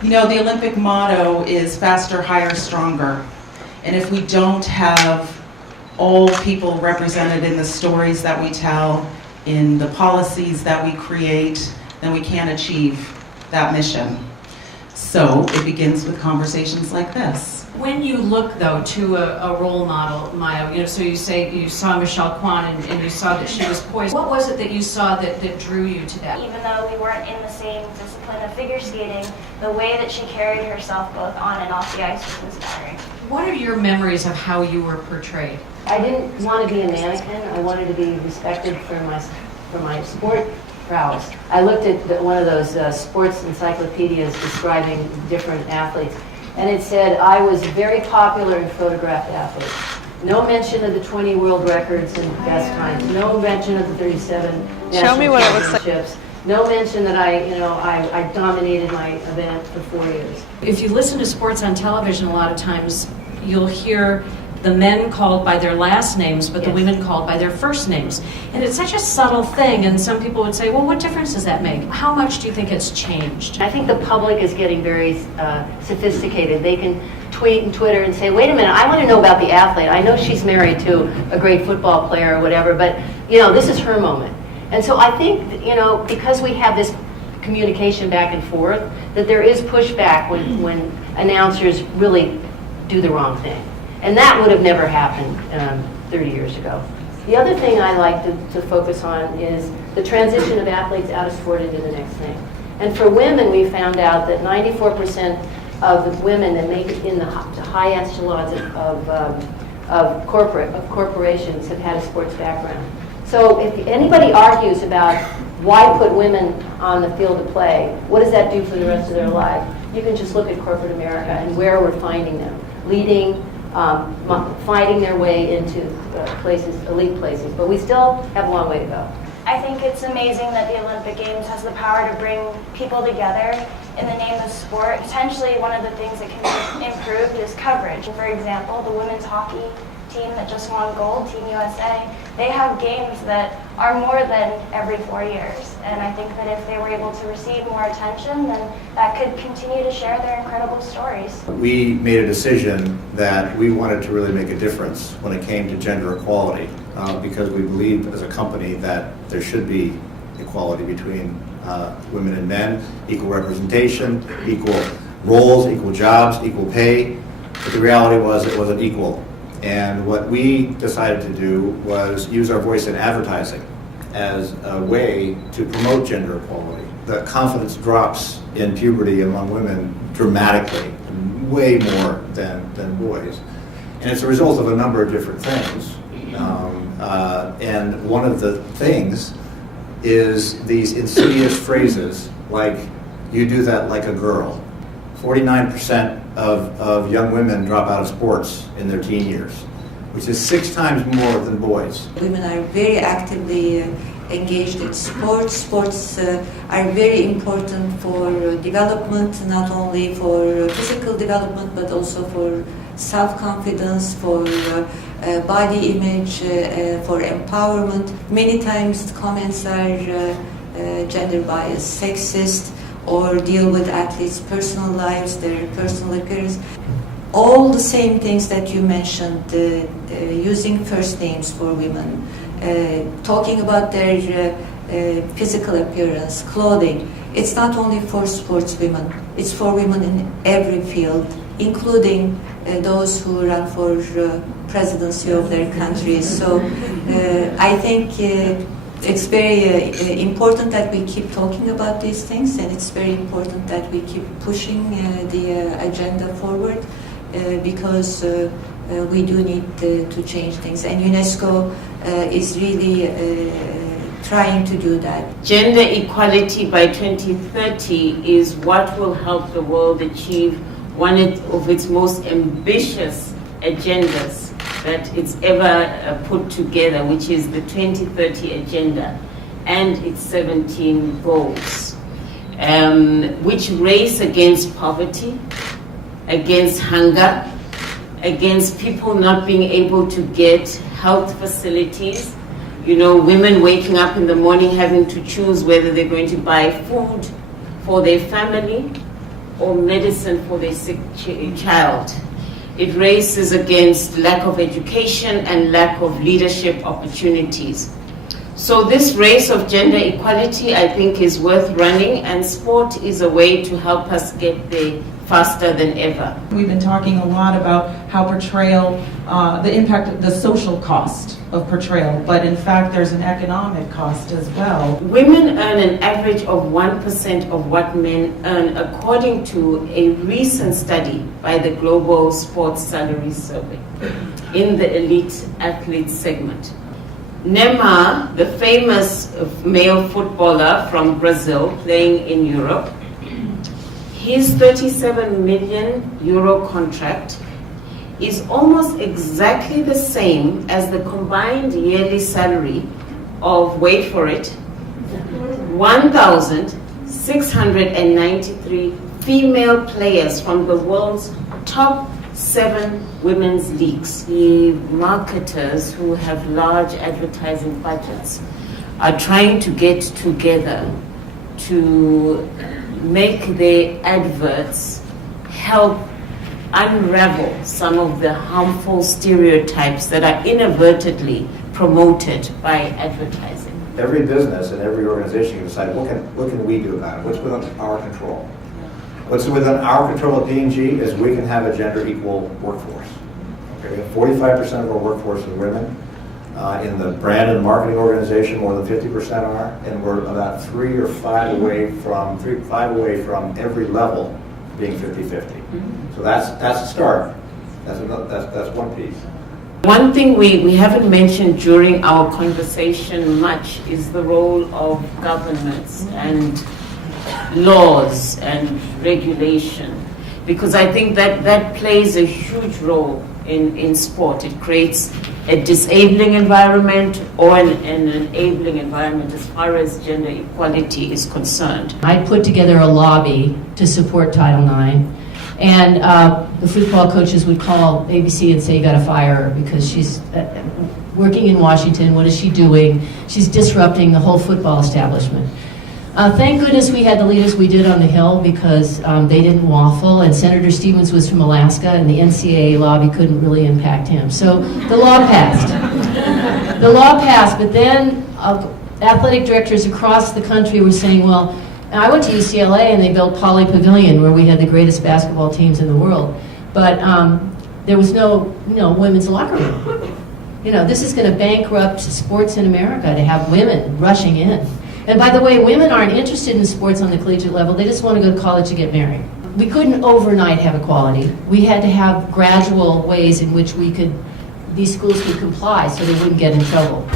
You know, the Olympic motto is faster, higher, stronger. And if we don't have all people represented in the stories that we tell, in the policies that we create, then we can't achieve that mission. So it begins with conversations like this. When you look, though, to a role model, Maia, you know, so you say you saw Michelle Kwan and you saw that she was poised. What was it that you saw that drew you to that? Even though we weren't in the same discipline of figure skating, the way that she carried herself both on and off the ice was inspiring. What are your memories of how you were portrayed? I didn't want to be a mannequin. I wanted to be respected for my sport prowess. I looked at one of those sports encyclopedias describing different athletes, and it said I was very popular in photographed athletes. No mention of the 20 world records and best times. No mention of the 37 national championships. No mention that I dominated my event for 4 years. If you listen to sports on television, a lot of times you'll hear the men called by their last names, but the women called by their first names. And it's such a subtle thing, and some people would say, well, what difference does that make? How much do you think it's changed? I think the public is getting very sophisticated. They can tweet and Twitter and say, wait a minute, I want to know about the athlete. I know she's married to a great football player or whatever, but this is her moment. And so I think, because we have this communication back and forth, that there is pushback when announcers really do the wrong thing. And that would have never happened 30 years ago. The other thing I like to focus on is the transition of athletes out of sport into the next thing. And for women, we found out that 94% of the women that make it in the high echelons of corporations have had a sports background. So if anybody argues about why put women on the field of play, what does that do for the rest of their life? You can just look at corporate America and where we're finding them, leading, fighting their way into elite places. But we still have a long way to go. I think it's amazing that the Olympic Games has the power to bring people together in the name of sport. Potentially one of the things that can be improved is coverage. For example, the women's hockey team that just won gold, Team USA, they have games that are more than every 4 years. And I think that if they were able to receive more attention, then that could continue to share their incredible stories. We made a decision that we wanted to really make a difference when it came to gender equality, because we believe as a company that there should be equality between women and men, equal representation, equal roles, equal jobs, equal pay. But the reality was it wasn't equal. And what we decided to do was use our voice in advertising as a way to promote gender equality. The confidence drops in puberty among women dramatically, way more than boys. And it's a result of a number of different things. And one of the things is these insidious phrases like, you do that like a girl. 49% of young women drop out of sports in their teen years, which is 6 times more than boys. Women are very actively engaged in sports. Sports are very important for development, not only for physical development, but also for self-confidence, for body image, for empowerment. Many times comments are gender biased, sexist, or deal with athletes' personal lives, their personal appearance. All the same things that you mentioned, using first names for women, talking about their physical appearance, clothing. It's not only for sports women, it's for women in every field, including those who run for presidency of their countries. So I think it's very important that we keep talking about these things, and it's very important that we keep pushing the agenda forward because we do need to change things. And UNESCO is really trying to do that. Gender equality by 2030 is what will help the world achieve one of its most ambitious agendas that it's ever put together, which is the 2030 agenda and its 17 goals, which race against poverty, against hunger, against people not being able to get health facilities, women waking up in the morning having to choose whether they're going to buy food for their family or medicine for their sick child. It races against lack of education and lack of leadership opportunities. So this race of gender equality, I think, is worth running, and sport is a way to help us get there faster than ever. We've been talking a lot about how portrayal, the impact of the social cost of portrayal, but in fact there's an economic cost as well. Women earn an average of 1% of what men earn, according to a recent study by the Global Sports Salary Survey in the elite athlete segment. Neymar, the famous male footballer from Brazil playing in Europe, his 37 million euro contract is almost exactly the same as the combined yearly salary of, wait for it, 1,693 female players from the world's top 7 women's leagues. The marketers who have large advertising budgets are trying to get together to make their adverts help unravel some of the harmful stereotypes that are inadvertently promoted by advertising. Every business and every organization can decide what can we do about it, what's within our control. What's within our control at P&G is we can have a gender equal workforce. Okay, we have 45% of our workforce is women. In the brand and marketing organization, more than 50% are, and we're about 3 or 5 away from every level being 50-50. So that's a start. That's one piece. One thing we haven't mentioned during our conversation much is the role of governments and laws and regulation, because I think that plays a huge role in sport. It creates a disabling environment or an enabling environment as far as gender equality is concerned. I put together a lobby to support Title IX, and the football coaches would call ABC and say, you gotta fire her because she's working in Washington. What is she doing? She's disrupting the whole football establishment. Thank goodness we had the leaders we did on the Hill, because they didn't waffle, and Senator Stevens was from Alaska, and the NCAA lobby couldn't really impact him. So the law passed. The law passed, but then athletic directors across the country were saying, well, I went to UCLA and they built Pauley Pavilion where we had the greatest basketball teams in the world, but there was no women's locker room. This is going to bankrupt sports in America to have women rushing in. And by the way, women aren't interested in sports on the collegiate level. They just want to go to college to get married. We couldn't overnight have equality. We had to have gradual ways in which these schools could comply so they wouldn't get in trouble.